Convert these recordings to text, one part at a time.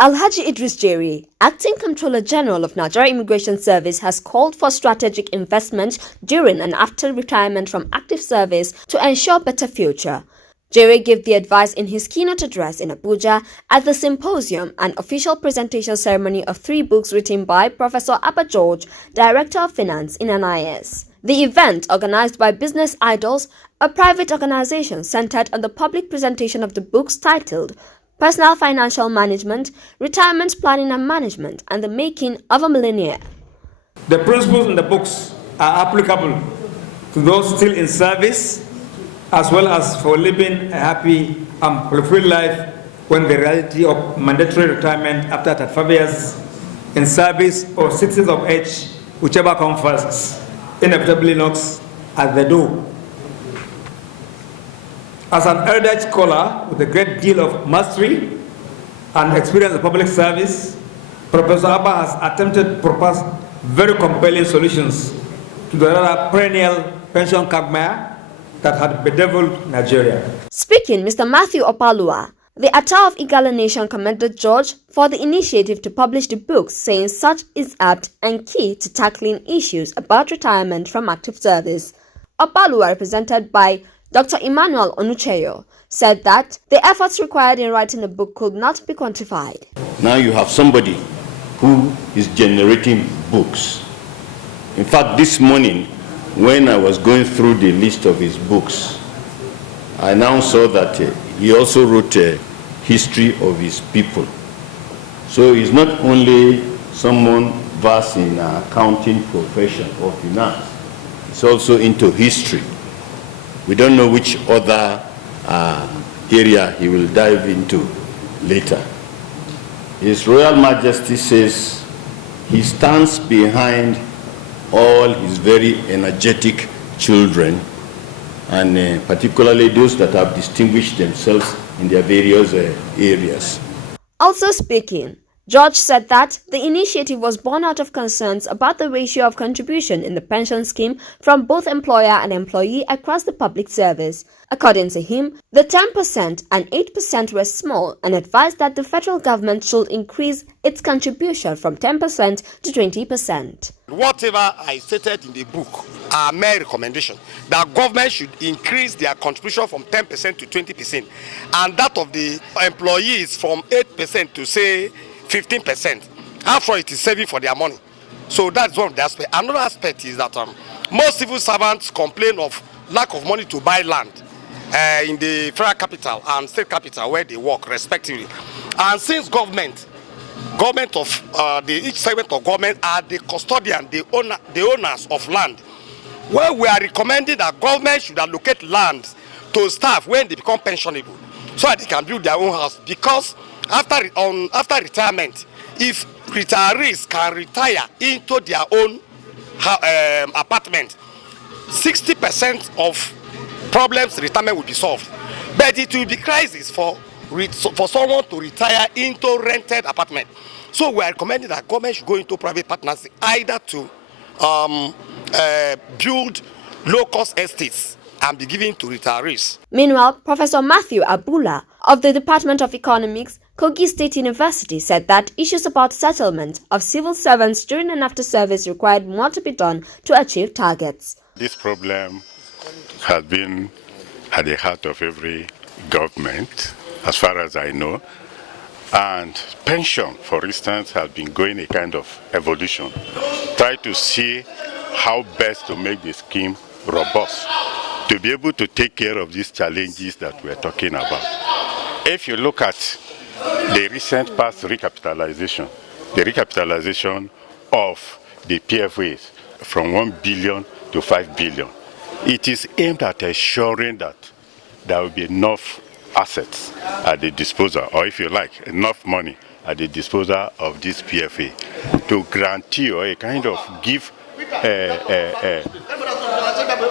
Alhaji Idris Jere, Acting Comptroller General of Nigeria Immigration Service, has called for strategic investment during and after retirement from active service to ensure better future. Jere gave the advice in his keynote address in Abuja at the symposium and official presentation ceremony of 3 books written by Professor Abba George, Director of Finance in NIS. The event, organized by Business Idols, a private organization centered on the public presentation of the books titled Personal Financial Management, Retirement Planning and Management, and the Making of a Millionaire. The principles in the books are applicable to those still in service, as well as for living a happy and fulfilled life when the reality of mandatory retirement after 35 years in service or 60 of age, whichever comes first, inevitably knocks at the door. As an erudite scholar with a great deal of mastery and experience in public service, Professor Abba has attempted to propose very compelling solutions to the rather perennial pension quagmire that had bedeviled Nigeria. Speaking, Mr. Matthew Opalua, the Atta of Igala Nation, commended George for the initiative to publish the books, saying such is apt and key to tackling issues about retirement from active service. Opalua, represented by Dr. Emmanuel Onucheyo, said that the efforts required in writing a book could not be quantified. Now you have somebody who is generating books. In fact, this morning, when I was going through the list of his books, I now saw that he also wrote a history of his people. So he's not only someone versed in accounting profession or finance, he's also into history. We don't know which other area he will dive into later. His Royal Majesty says he stands behind all his very energetic children, and particularly those that have distinguished themselves in their various areas. Also speaking, George said that the initiative was born out of concerns about the ratio of contribution in the pension scheme from both employer and employee across the public service. According to him, the 10% and 8% were small, and advised that the federal government should increase its contribution from 10% to 20%. Whatever I stated in the book are mere recommendation that government should increase their contribution from 10% to 20%, and that of the employees from 8% to say 15%. After it is saving for their money. So that's one of the aspects. Another aspect is that most civil servants complain of lack of money to buy land in the federal capital and state capital where they work respectively. And since government of each segment of government are the custodian, the owners of land, well, we are recommending that government should allocate land to staff when they become pensionable, so that they can build their own house. Because after retirement, if retirees can retire into their own apartment, 60% of problems in retirement will be solved. But it will be crisis for someone to retire into rented apartment. So we are recommending that government should go into private partnership, either to build low-cost estates and be given to retirees. Meanwhile, Professor Matthew Abula of the Department of Economics, Kogi State University, said that issues about settlement of civil servants during and after service required more to be done to achieve targets. This problem has been at the heart of every government, as far as I know. And pension, for instance, has been going a kind of evolution. Try to see how best to make the scheme robust, to be able to take care of these challenges that we're talking about. If you look at the recent past recapitalization, the recapitalization of the PFAs from 1 billion to 5 billion, it is aimed at ensuring that there will be enough assets at the disposal, or if you like, enough money at the disposal of this PFA to guarantee or a kind of give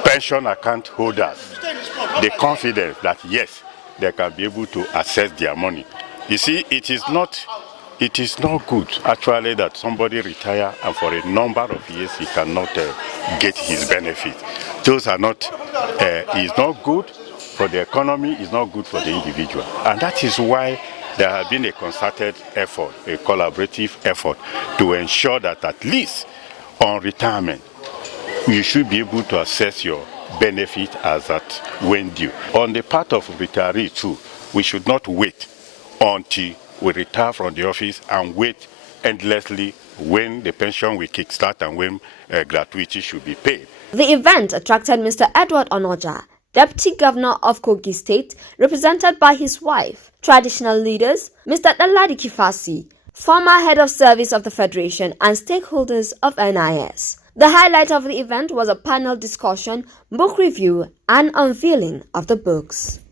pension account holders the confidence that yes, they can be able to access their money. You see, it is not good actually that somebody retire and for a number of years he cannot get his benefit. Those are not, it's not good for the economy, it's not good for the individual. And that is why there has been a concerted effort, a collaborative effort to ensure that at least on retirement, you should be able to assess your benefit as at when due. On the part of retiree too, we should not wait until we retire from the office and wait endlessly when the pension will kickstart and when gratuity should be paid. The event attracted Mr. Edward Onoja, Deputy Governor of Kogi State, represented by his wife, traditional leaders, Mr. Daladi Kifasi, former head of service of the Federation, and stakeholders of NIS. The highlight of the event was a panel discussion, book review, and unveiling of the books.